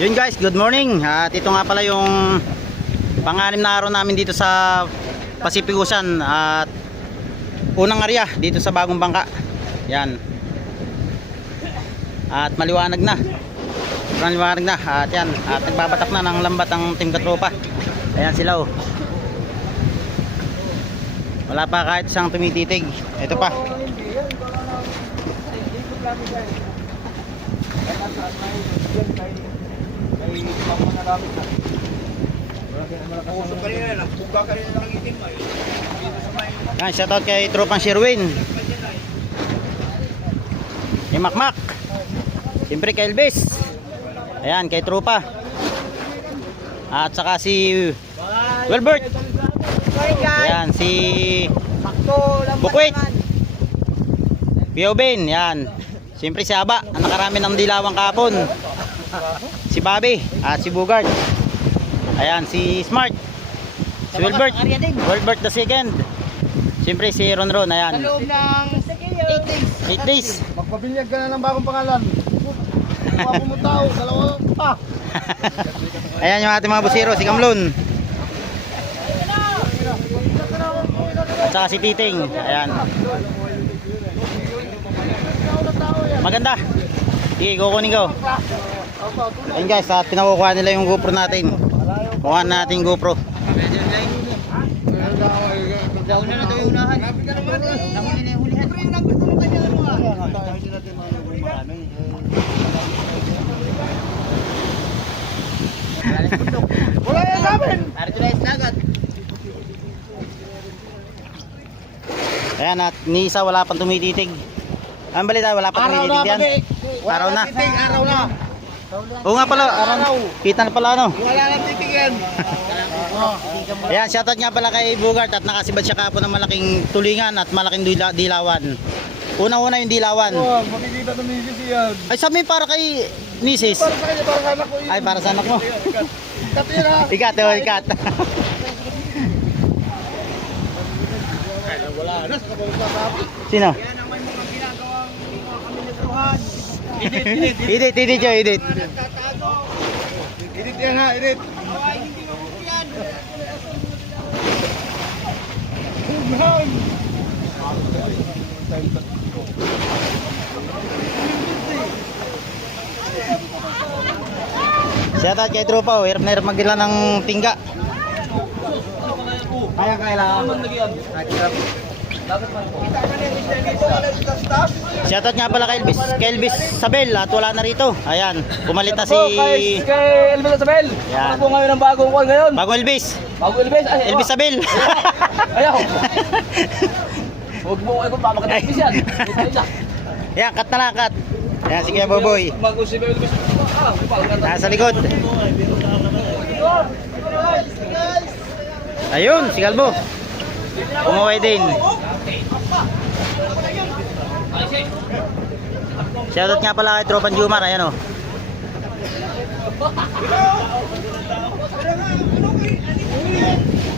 Yun guys, good morning. At ito nga pala yung pang-anim na araw namin dito sa Pacific Ocean at unang area dito sa Bagong Bangka. Yan. At maliwanag na. Maliwanag na. At yan, at nagbabatak na ng lambat ang Team Katropa. Ayan sila oh. Wala pa kahit isang tumititig. Ito pa. Yan, shoutout kay Tropang Sherwin, kay Makmak, siyempre kay Elvis. Ayan, kay Tropa. At saka si Wilbert. Ayan, si Bukwit, Piobin. Yan, siyempre si Aba, ang nakarami ng dilawang kapon. Si Bobby at si Bugard. Ayan, si Smart, si Wilbert, Wilbert the second. Siyempre si Ron. Ayan, sa loob ng 8 days. 8 days. Magpabinyag ka na ng bagong pangalan. Mga pumutao, dalawang pa. Ayan yung ating mga busiro, si Kamlon at saka si Titing. Ayan, maganda. Sige, kukunin ko. Ayan guys, at pinakukuha nila yung GoPro natin. Kuha natin GoPro. Nauna na daw yung unahan. Nahuli na yung hulihan. Pero yung gusto mo kanya ano ah. Wala yan sa amin. Narito na yung dagat. Ayan, at ni isa wala pang tumititig. Ang balita, wala pang tumititig yan. Araw na. Araw na. Oo nga pala, araw. Kita na pala ano. Wala nang titigyan. Ayan, shoutout nga pala kay Bugart at nakasibad siya kapon ng malaking tulingan at malaking dilawan. Una-una yung dilawan. Oh, makikita ng misis yan. Ay, sabi para kay Mrs. Para sa kanya, para sa anak ko yun. Ay, para sa anak mo. Katira. Ikat, ikat. Wala na, sa kabalik na sabi. Sino? Yan ang may mga ginagawang mga kami nagruhan. Edit, Joe, edit. Nagtatago. Edit yan ha, edit. Ay, hindi mo yan. Shoutout kay Tropa, oh. Hirap na hirap magdala ng tingga. Kaya kailangan. Shoutout nga pala kay Elvis Sabel at wala na rito. Ayan, pumalit na si Kay Elvis Isabel. Yan. Ako ngayon ang bagong kuwan ngayon. Bagong Elvis. Bagong Elvis. Ay, Elvis Sabel. Ayaw. Huwag mo kayo kung pamakit Elvis yan. Ayan, cut na lang, cut. Ayan, sige Boboy. Mag-usip Elvis. Nasa likod. Ayun, si Galbo. Umuwi din. Shoutout nga pala kay Tropan Jumar. Ayan o.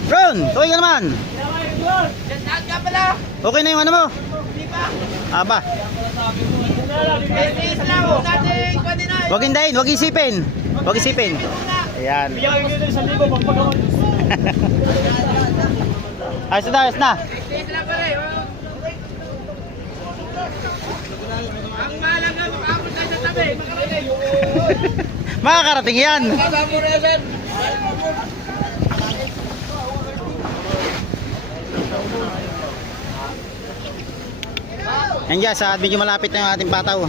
Ron, okay ka naman? Okay na yung ano mo? Aba. Wag hindahin, wag isipin. Wag isipin. Ayan. Ayos na, ayos na. Ang mahalaga, makakapot tayo sa tabi. Makakarating yan. Yan guys, at medyo malapit na yung ating pataw.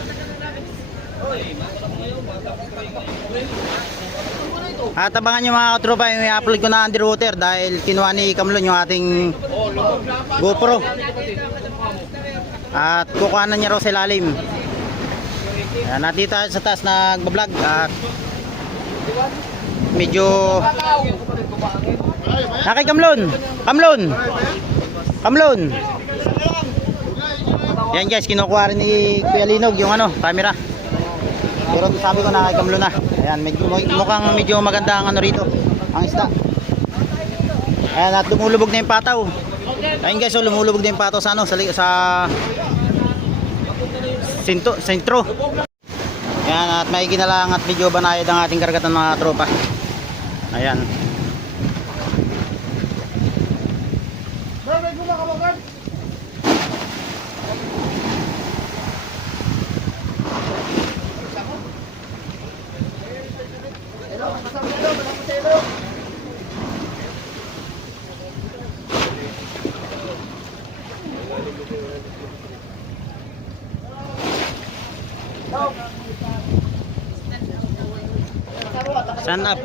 At abangan nyo mga katropa, yung i-upload ko na underwater dahil kinuha ni Kamlon yung ating GoPro. At kukuha na niya raw sa ilalim. Yan, nandito tayo sa taas nagbablog at medyo nakay Kamlon. Kamlon. Yan guys, kinukuha rin ni Kuya Linog yung ano, camera. Pero sabi ko na kay Kamlon na. Ayan, mukhang medyo maganda ang ano rito, ang isda. Ayan, at lumulubog na yung pataw. Ayun guys, so lumulubog na yung pataw sa ano, sa sentro. Yan, at maigi na lang at medyo banayad ang ating karagatan mga tropa. Ayan. May gula ka ba, Gard? Stand up.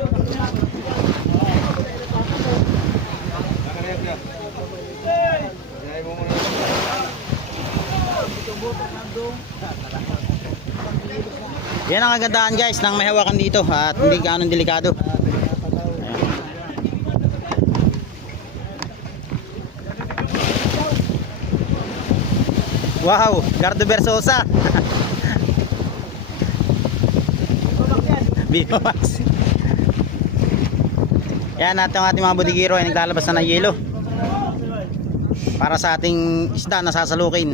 Yan ang kagandahan guys ng may hawakan dito at hindi gaano delikado. Ayan. Wow, Gardo Versosa. Viva Max. Yan natin ang ating mga bodigiro ay naglalabas na ng yelo para sa ating isda na sasalukin.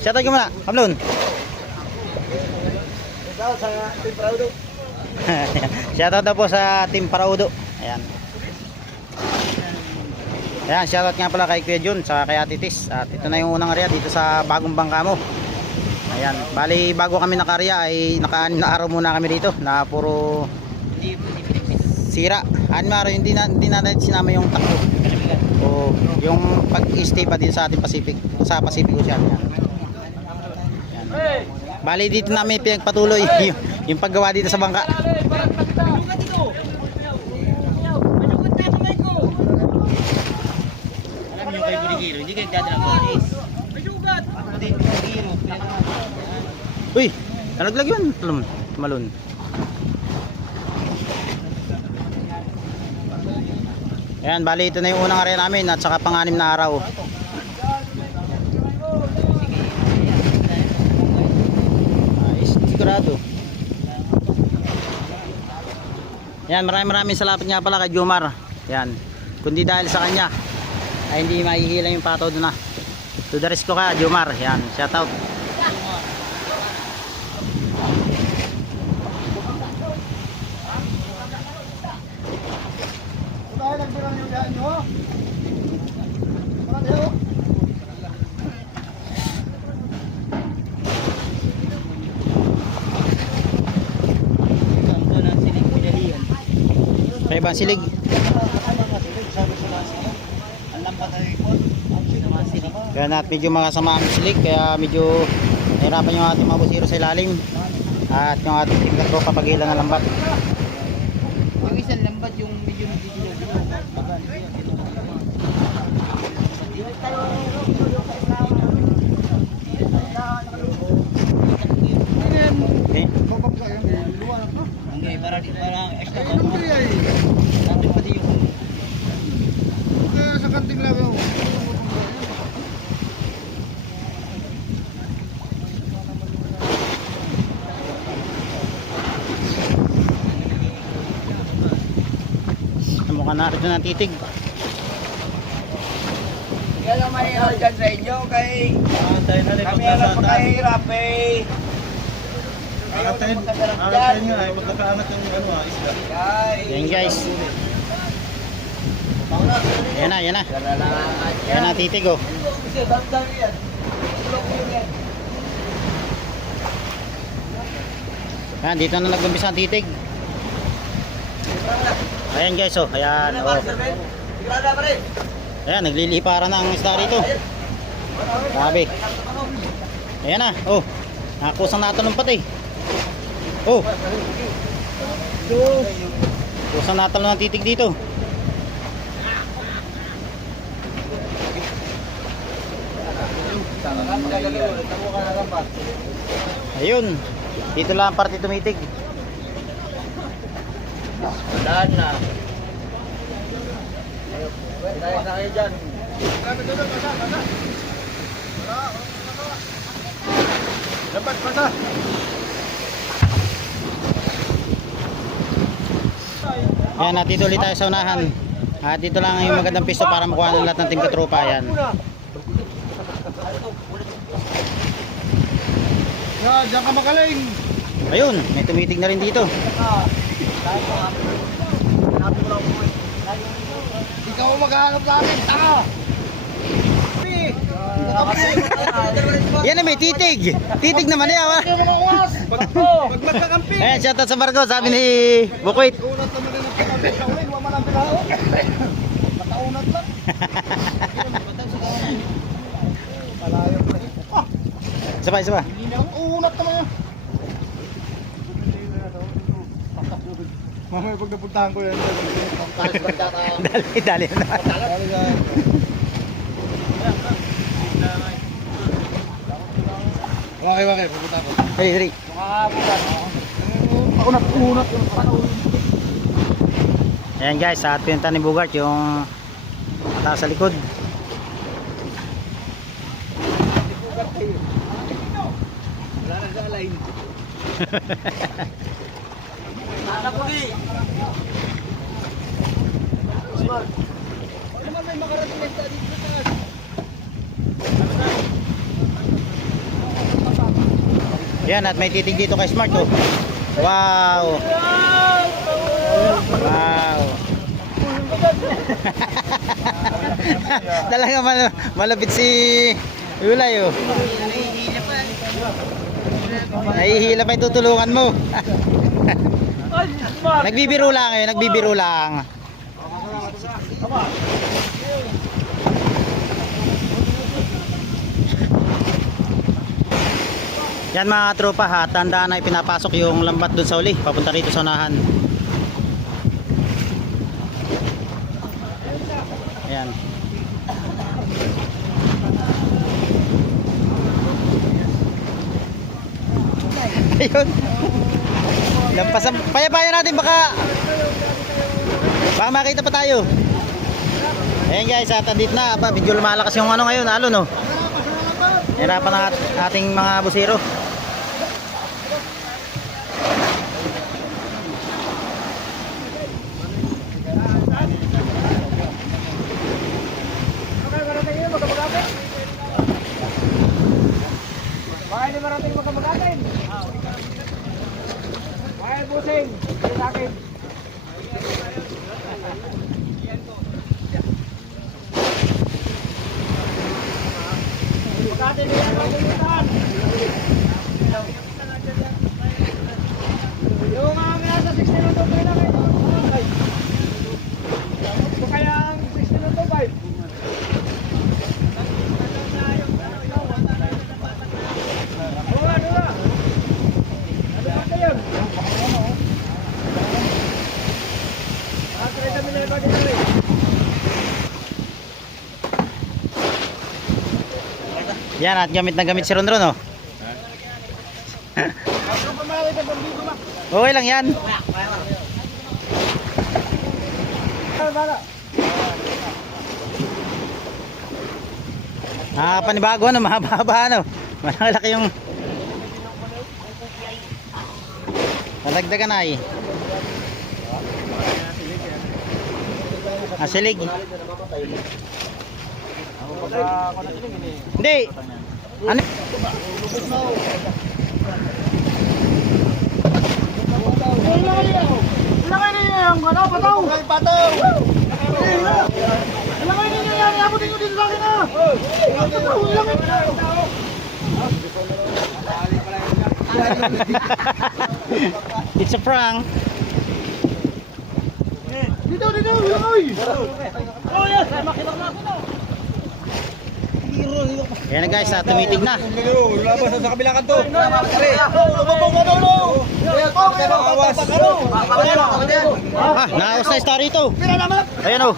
Shoutout ka muna, Kablon. Shoutout daw po sa Team Paraudo. Ayan. Ayan, shoutout nga pala kay Kuya Jun sa kay Ate Tis. At ito na yung unang area dito sa bagong bangka mo. Ayan, bali bago kami nakarya ay naka-6 na araw muna kami dito na puro sira. 6 na araw hindi natin sinama yung takbo. O yung pag-stay pa dito sa ating Pacific, sa Pacific Ocean. Ayan. Bali dito namin pinagpatuloy yung paggawa dito sa bangka. Uy, nalaglag yun. Malun. Ayan, bali ito na yung unang area namin at saka pang-6 na araw. Sigurado. Ayan, maraming salamat nga pala kay Jomar. Ayan, kundi dahil sa kanya ay hindi mahihila yung pato doon na. To the rescue ka, Jomar. Ayan, shout out. Dahil nagbilang yung daan nyo. Parang tayo. May ibang silig. Kaya natin medyo makasama ang silig, kaya medyo nahirapan yung ating mga busiro sa ilalim at yung ating team na tropa pag ilan na lambat. Yung isang lambat yung medyo nagdidilaw. Okay. Babangka yan. Luwanag na. Hindi, para extra pa. Hindi ay. Sabi pati yung Kaya sa kanting lang ako. Mukha na rin ng titig. kaya naman yun dyan sa inyo kay kami alam pa kahirap eh. Ayaw na magkagarap dyan. ay magkakaangat yung isda. Yan guys. Yan na. Yan na titig oh. Yan, dito na nag-umpisa ang titig. Ayan guys oh, ayan oh. Ayan, nagliliparan na ang isda rito. Grabe. Ayan na, oh. Nakakusang natalong pati. Oh. Kusang natalong ng titig dito. Ayun. Dito lang ang parte tumitig. Daan na. Dahil na kayo dyan. Dapat basa. Ayan, at dito ulit tayo sa unahan. At dito lang yung magandang pisto para makuha ng lahat ng team katropa. Ayan. Yan, diyan ka magaling. Ayun, may tumitig na rin dito. Ikaw ang maghahanap sa akin, taka. Yan na, may titig. Titig naman yan. Ikaw mga uwas. Pag magkakampi. Ayan, shoutout sa Marco. Sabi ni Bukwit. Unat naman din ang pinagkawin. Huwag man ang pinao. Mataunat lang. Malayo pa rin. Isa pa, isa pa. Unat naman yan. Mamaya pag napuntahan ko yan. Dali, dali na. Okay, pupunta ko. Hali, hali. Unat. Ayan guys, sa pinta ni Bugart yung mata sa likod. Wala na sa line. Anak ko di. Ano naman may makarating na dito sa Yan, at may titig dito kay Smart oh. Wow. Wow. Talaga malapit si Yulay oh. Nahihila pa yung tutulungan mo. Nagbibiro lang eh, nagbibiro lang. Yan mga tropa ha, tandaan na ipinapasok yung lambat dun sa uli, papunta rito sa unahan. Ayan. Ayun. Lampasan, payapayan natin baka makita pa tayo. Ayan guys, at andito na, medyo lumalakas yung ano ngayon, alon oh. Hirapan ng ating mga busero. Bakit di marating magkamagatin? Bakit busing? Sa akin. Magatin niya ang pagpuntahan. Yung mga nasa 60 na ito, kaya lang ito. Ito kaya ang 60 na ito, 5. Yan, at gamit na gamit si Ron oh. Okay lang yan. Panibago ano, mahaba ano. Malaki yung nadagdagan ay. Silig. Hindi. Ano? Ilagay niyo yung ano, pataw! Pataw! Ilagay niyo yan, iabutin niyo dito sa akin ha! Pataw, ilagay niyo! It's a prank. Dito, ilagay! Oh yes, makita na ako na! Ayan na guys, tumitig na. Labas sa kabilang kanto! Naayos na yung story ito. Ayan o.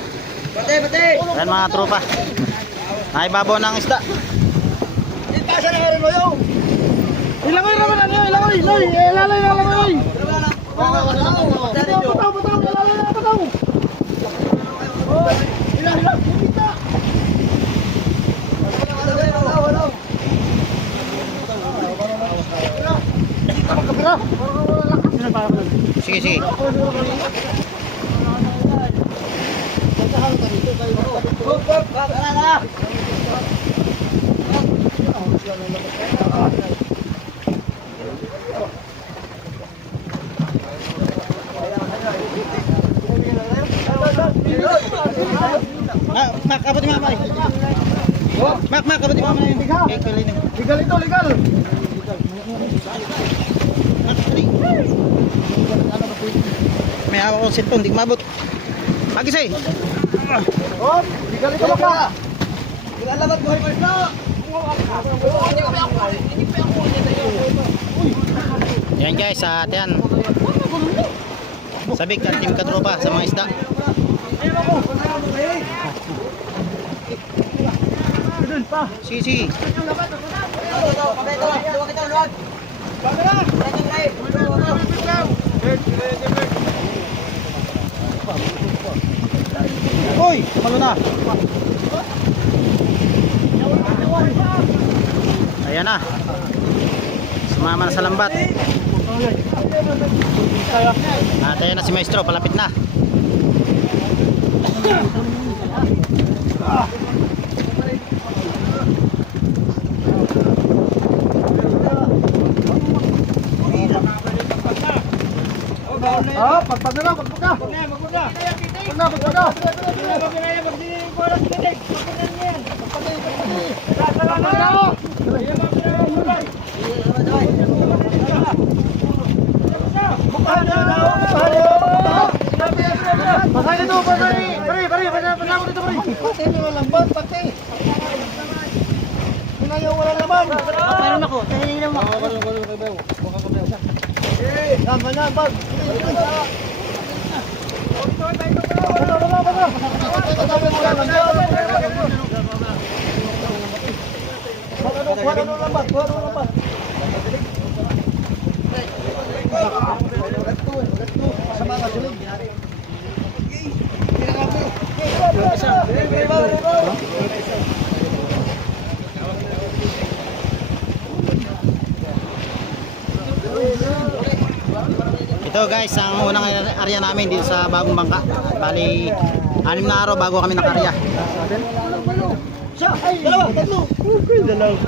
Ayan mga tropa. Naibabaw ng isda. Ilagay naman ano, ilagay! Ilalay! Pataw! Ilalay na, pataw! Ilalay! Kumita! Sige, sige. Mak, abot ni mama. Oh, Mak, abot ni mama. Kay Kuya Lino. legal ito, legal. Mak, dali. May hawak akong cellphone, di ko mabot. Magisay. Oh, legal ito baka. Yan guys, sa yan. Sabik ang team katropa sa mga isda. Sisi. Hoy, malo na. Ayan na. Sumama na sa lambat. At ayan na si Maestro, palapit na. Ah, pagpag na lang, pagpag na. Pagpag na. Pasay dito, pasay. Pari, pasay mo dito, pari. Pasay mo lambat, pasay. Pinayaw wala laman. Meron ako, tayo lang ako. Yan, bag. Ito guys, ang unang area namin dito sa Bagong Bangka. Bali, 6 na araw bago kami nakarya. Dalawa, tatlo. Dalawa.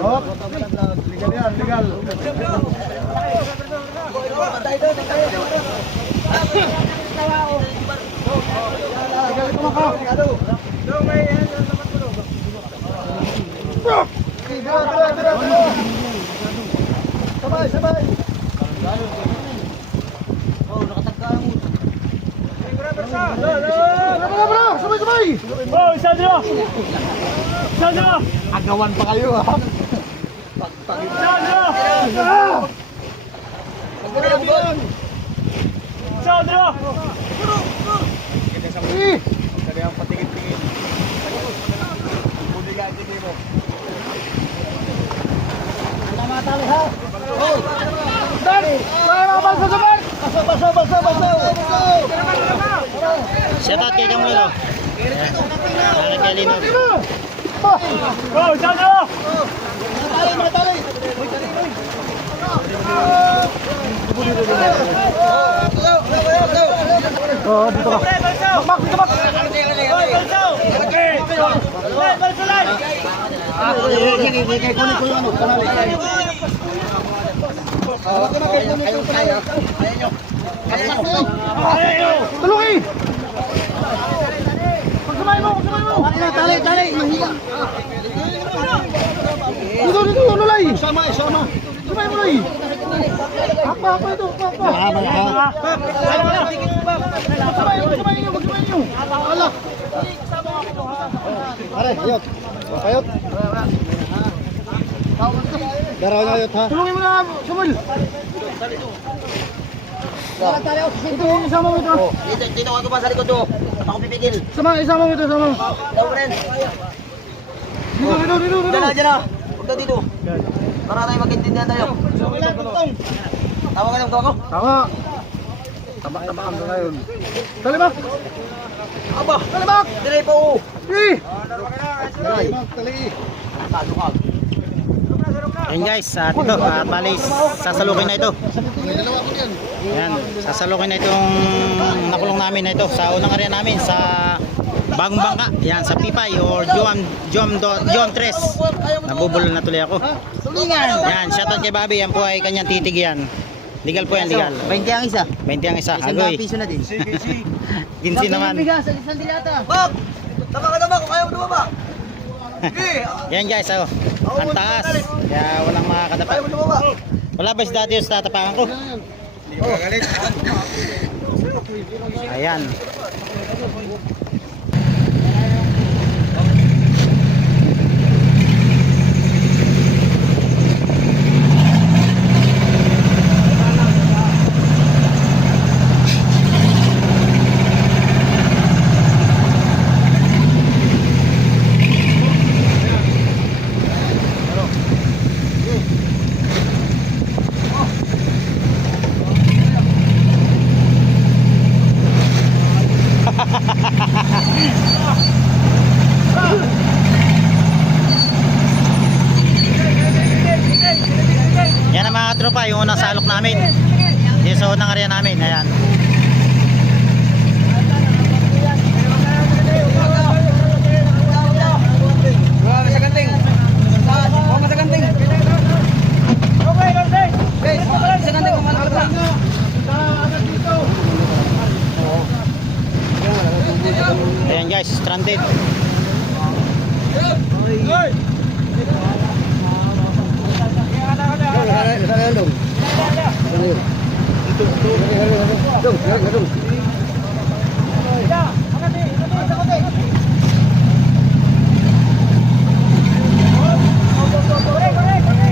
Oh, legal yan, legal. Legal ito maka. Sabay. Oh, nakatagka mo. Sabay. Oh, Sandro! Sandro! Agawan pa kayo ha. Sandro! Sandro! Matali ha. Dali. Basa. Shout out kay Kamulo. Ayan. Kay Lino. Oh, Sandro! Matali. Oh, dito ka. Mak, dito mak. Kunin ko yung ano, kanali. Tulungi! Pagsamay mo! Tali! Mahila! Dito, Lulay! Sama! Samay mo, Lulay! Apa ito? Samay nyo! Alak! Pare, ayot! Daraw na ayot ha! Tulungin mo na, Samuel! Ito, isama mo ito! Dito ako pa sa likod do. Ako pipigil. Isama mo ito! Daw rin. Dito! Diyan na. Huwag na dito. Para tayo magkaintindihan tayo. Tawagan yung ako. Tama! Tabak-tabakan ka ngayon. Talibak! Aba. Talibak! Dire po. Tali! Ayan guys, at ito, bali, sasalukin na ito. Ayan, sasalukin na itong nakulong namin na ito sa unang area namin sa bagong bangka. Yan, sa Pipay or Joam Tres. Nabubulol na tuloy ako. Tulingan. Yan, shoutout kay Bobby. Yan po ay kanyang titig yan. Legal po yan, legal. 20 ang isa. 20 ang isa. Isang Agoy. piso na din. 15 naman. Bigas, isang dilata. Bob! Tama ka naman kung ayaw mo tumaba. Sige! Yan guys, oh. Ang taas. Kaya walang makakadapa. Ayaw mo tumaba. Wala ba si dati yung tatapakan ko? Ayan. Yan ang mga tropa, yung unang salok namin. Yung sa unang area namin, ayan. Buka sa ganting. Buka sa ganting. Guys, sa ganting kung malapit na. Ayan guys, stranded.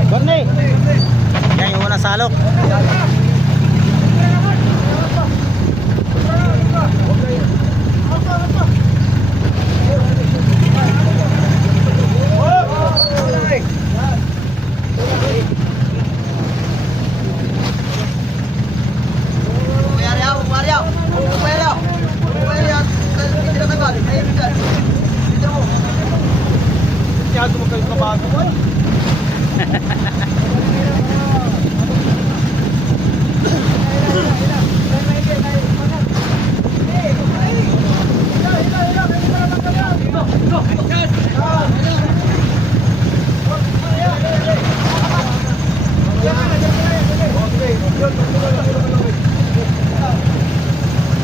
Barney! Yan yung unang salok.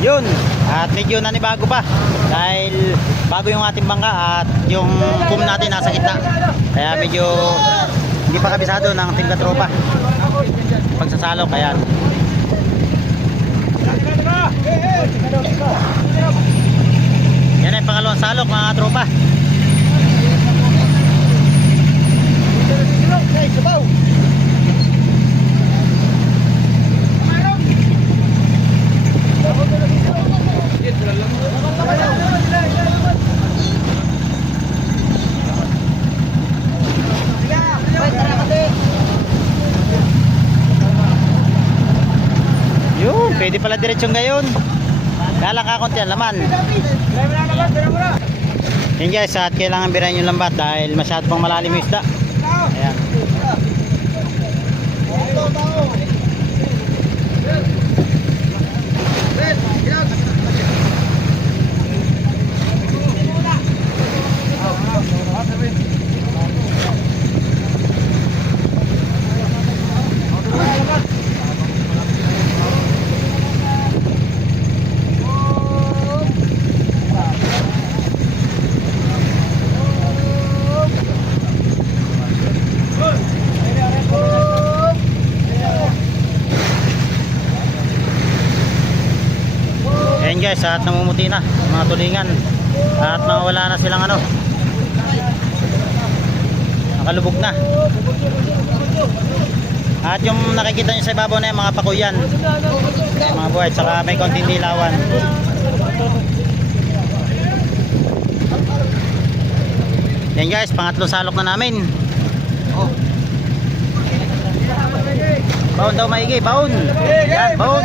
Yun, at medyo nanibago pa dahil bago yung ating bangka at yung boom natin nasa gitna. Kaya medyo hindi pa kabisado ng team katropa pagsasalok. Ayan. Yan ay pangalawang salok mga tropa. Yun, pwede pala diretsyon ngayon. Kalang ka konti ang laman. Yan guys, at kailangan birahin yung lambat dahil masyado pang malalim yung isda. Ayan. Ayan guys, at namumuti na mga tulingan at mawala na silang ano, nakalubog na. At yung nakikita nyo sa ibabaw na yung mga pakuyan, mga buhay, saka may konting dilawan. Yan guys, pangatlong salok na namin. Baon daw maigi, baon. Yan, baon.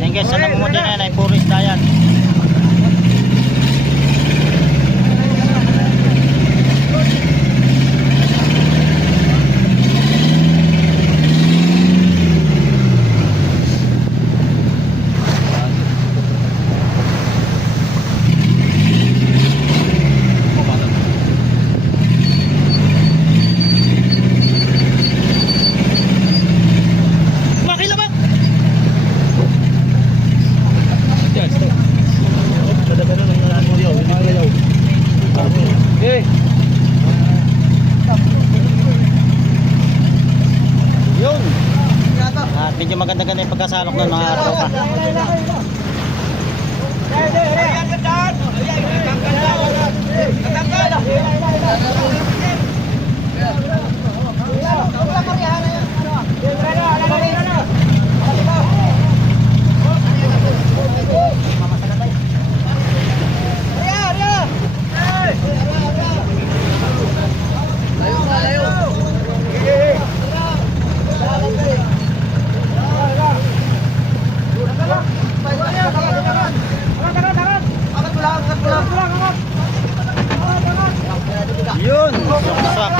Yan guys, medyo maganda-ganda yung pagkasalok nun mga tropa. Yun, swak.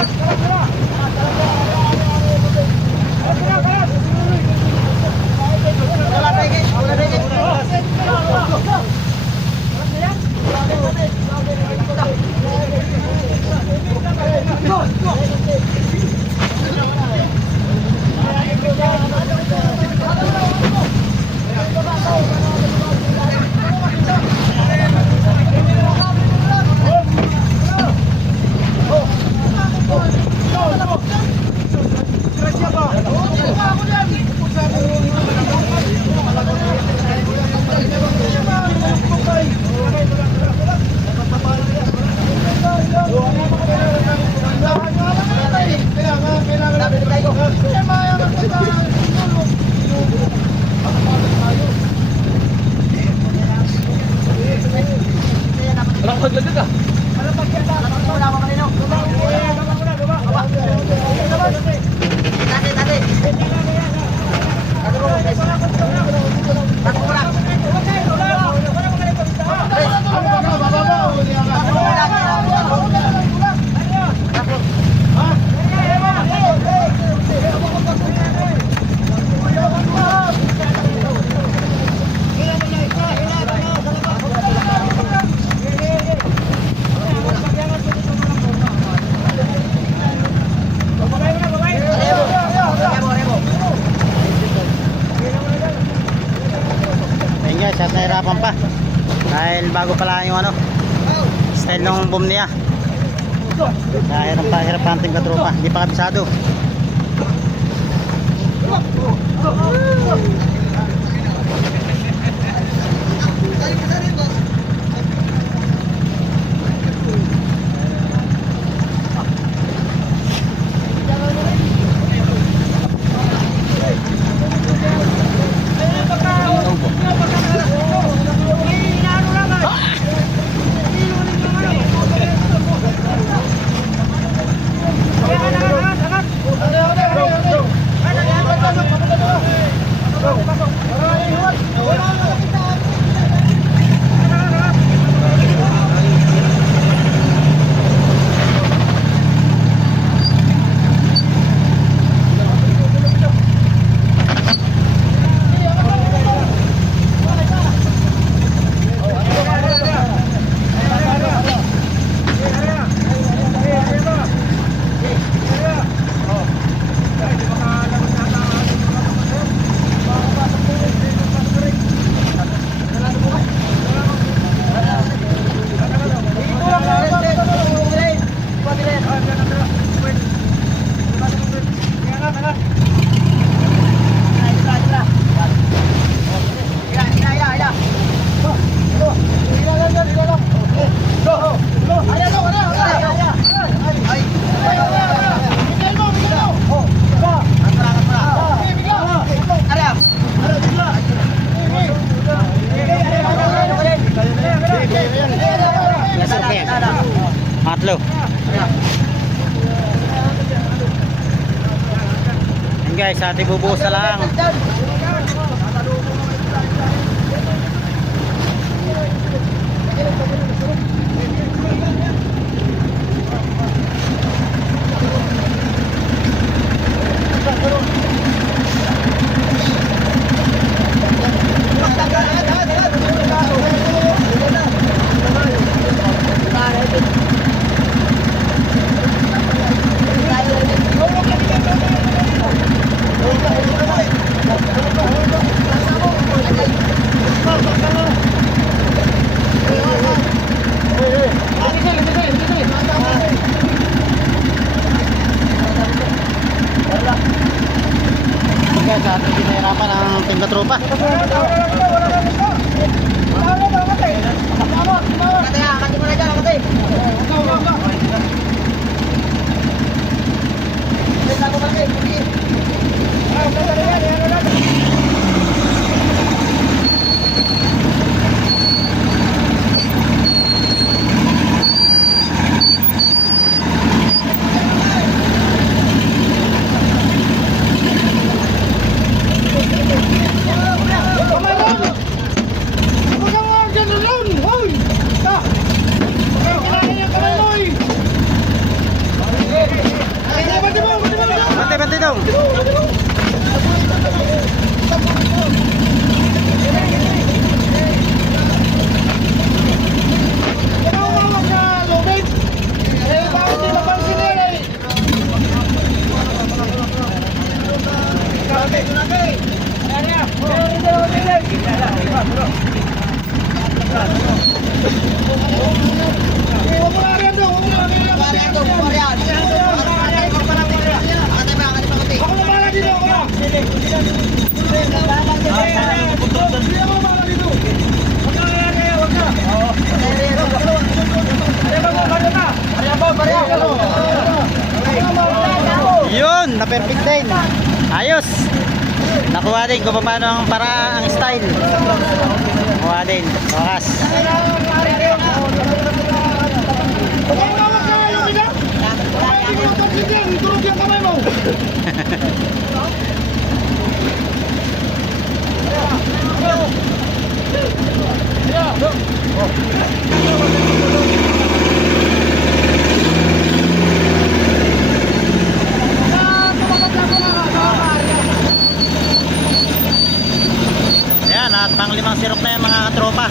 Guys, at nahirapan pa dahil bago pala yung ano style ng boom niya. Hirap pa ating katropa, hindi pa kabisado. Matlo. Yan guys, ati bubuhos na lang. Tulog na tropa. Bantay daw. Yun, na perfect din. Ayos. Nakuha din kung paano ang para ang style. Nakuha din. Wakas. Ayan, at pang 5 sirok na yan mga katropa.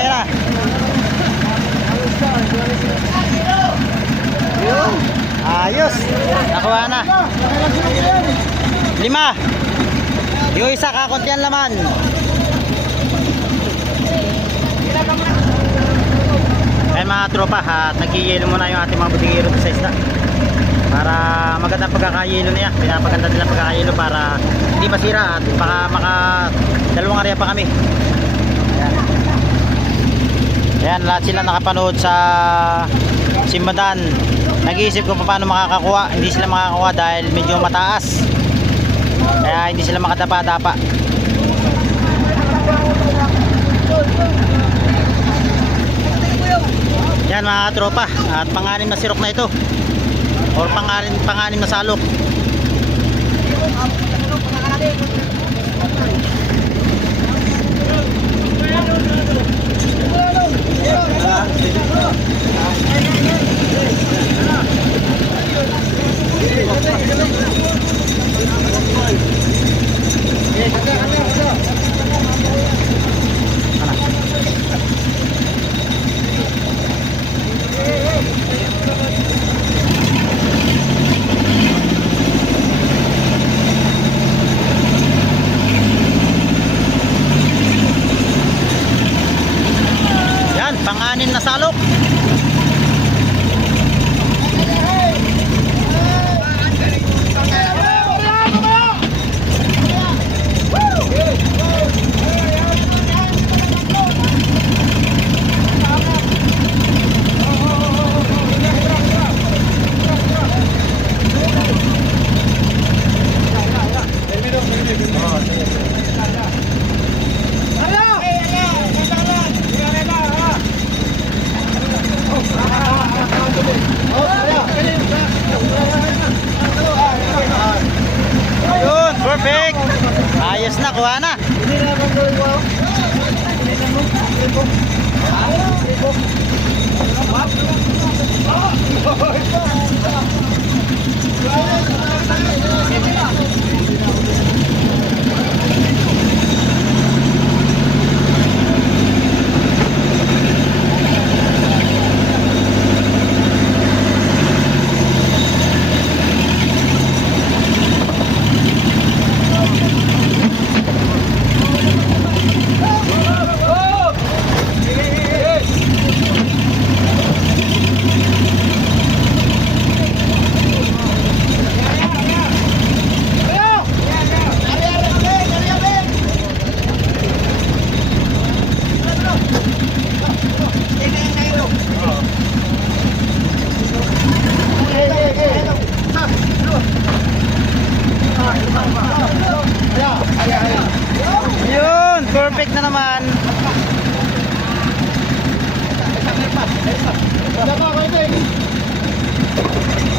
Yara. Ayos. Nakuha na. 5. Yung isa kakunti ang laman. Ayan mga tropa, at nag-yelo muna yung ating mga butingero sa isda para magandang pagkakayelo niya. Pinapaganda nila pagkakayelo para hindi masira at baka dalawang area pa kami. Ayan, lahat sila nakapanood sa Simbadan. Nag-iisip ko paano makakakuha. Hindi sila makakakuha dahil medyo mataas, kaya hindi sila makadapa-dapa. Yan mga tropa, at pang-anim na sirok na ito, or pang-anim na salok. Yan, pang-anim na salok. Yun, perfect. Ayos na, kuha na. Yun, perfect na naman. Tama ko ito eh.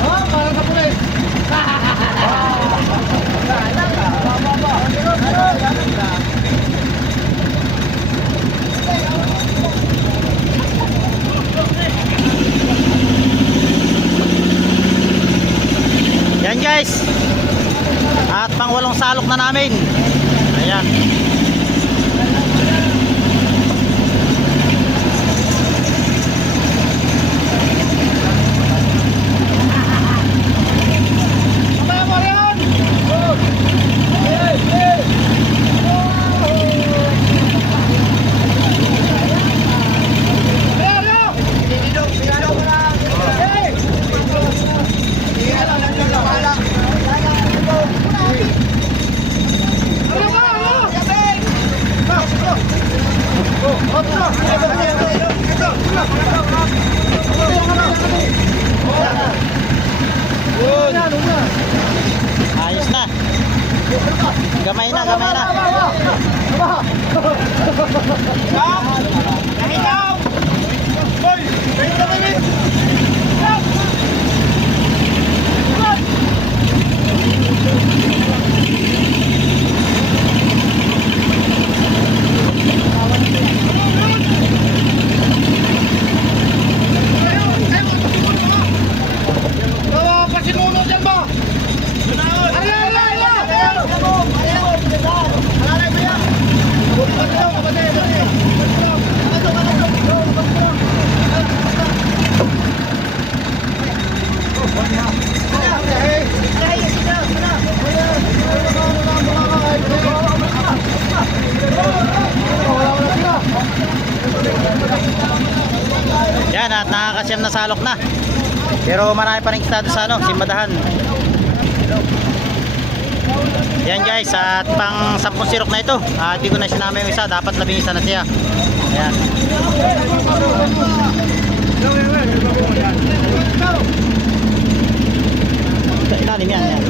Oh, parang sa pulis. Yan guys. At pang 8 salok na namin. Ayan. Ayos na. Gamay na, gamay na. Yan, at nakakasyam na salok na. Pero marami pa rin estado sa Simbadahan. Yan guys, at pang 10 sirok na ito. Di ko na sinama yung isa, dapat 11 na siya. Yan. Sa ilalim yan, yan.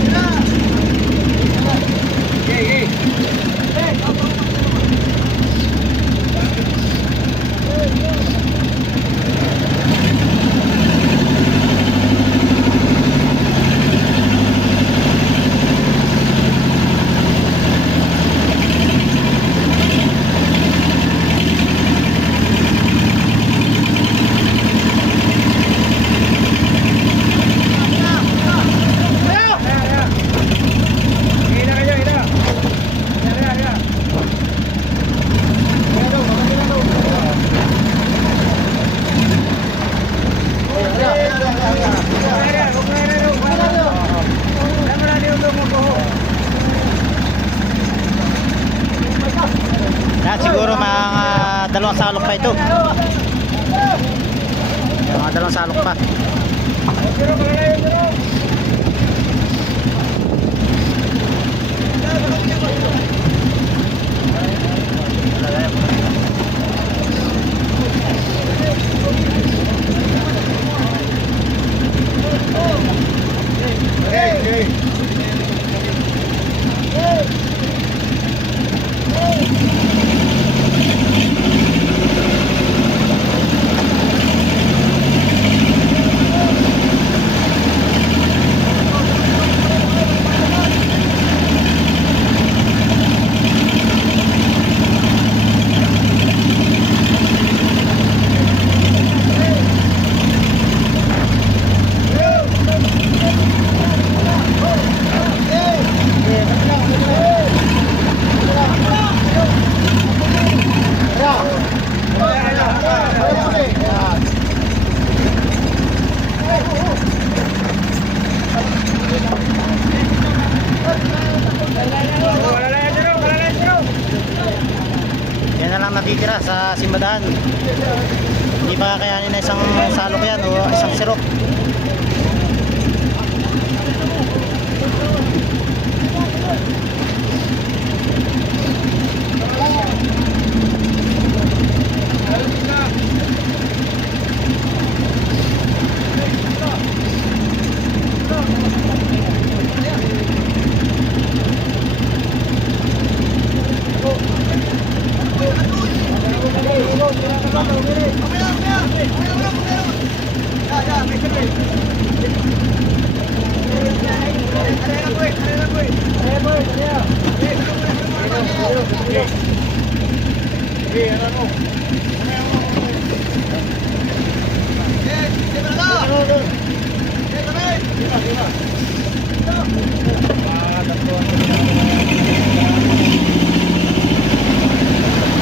Yan, siguro mga 2 salok pa ito. Yan, mga 2 salok pa. salok yan o isang sirok.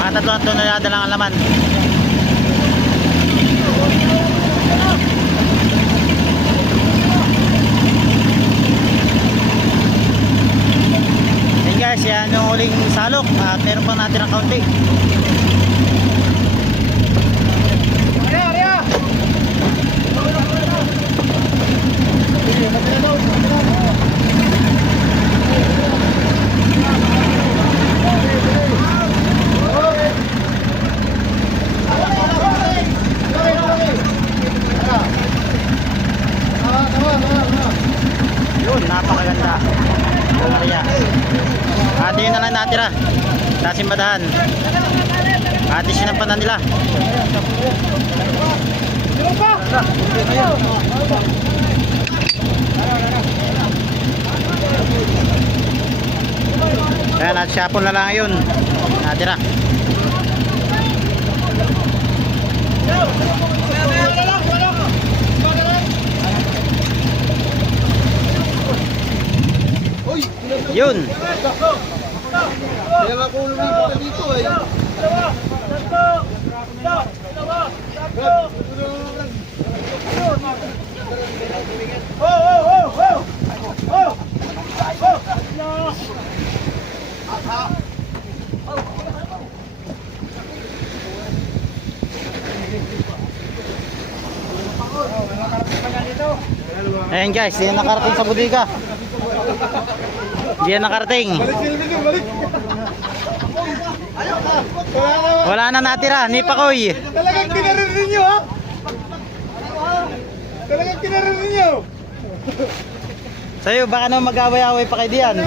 Mga 3 tonelada lang ang laman. Yan guys, yan yung huling salok at meron pa natin ang kaunti. Yun, napakaganda. Maria. At yun na lang natira sa simbadahan. At sinampanan nila. Ayan, at syapon na lang yun natira. Yun. Kaya nga kulo na dito eh. Ayan guys, yan nakarating sa bodega. Diyan nakarating. Balik. Wala na natira, ni Pakoy. Talagang kinarin ninyo ha? Talagang kinarin ninyo. Sa'yo, baka naman mag-away-away pa kayo diyan.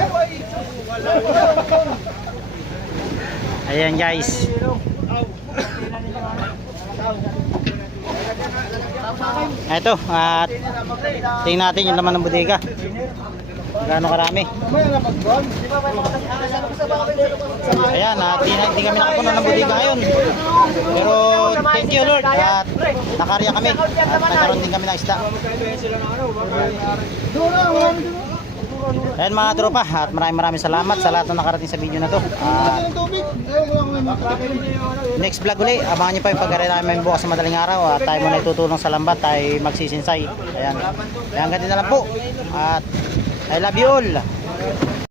Ayan guys. Ito, at tingnan natin yung laman ng bodega. Gaano karami. Ayan, at hindi kami nakapuno ng bodega ngayon. Pero thank you Lord at nakarya kami at nagkaroon din kami ng isda. Ayan mga tropa, at maraming salamat sa lahat na nakarating sa video na to. At next vlog uli, abangan nyo pa yung pag-aray namin bukas sa madaling araw. At tayo muna itutulong sa lambat, tayo magsisinsay. Ayan, hanggang din na lang po. At I love you all.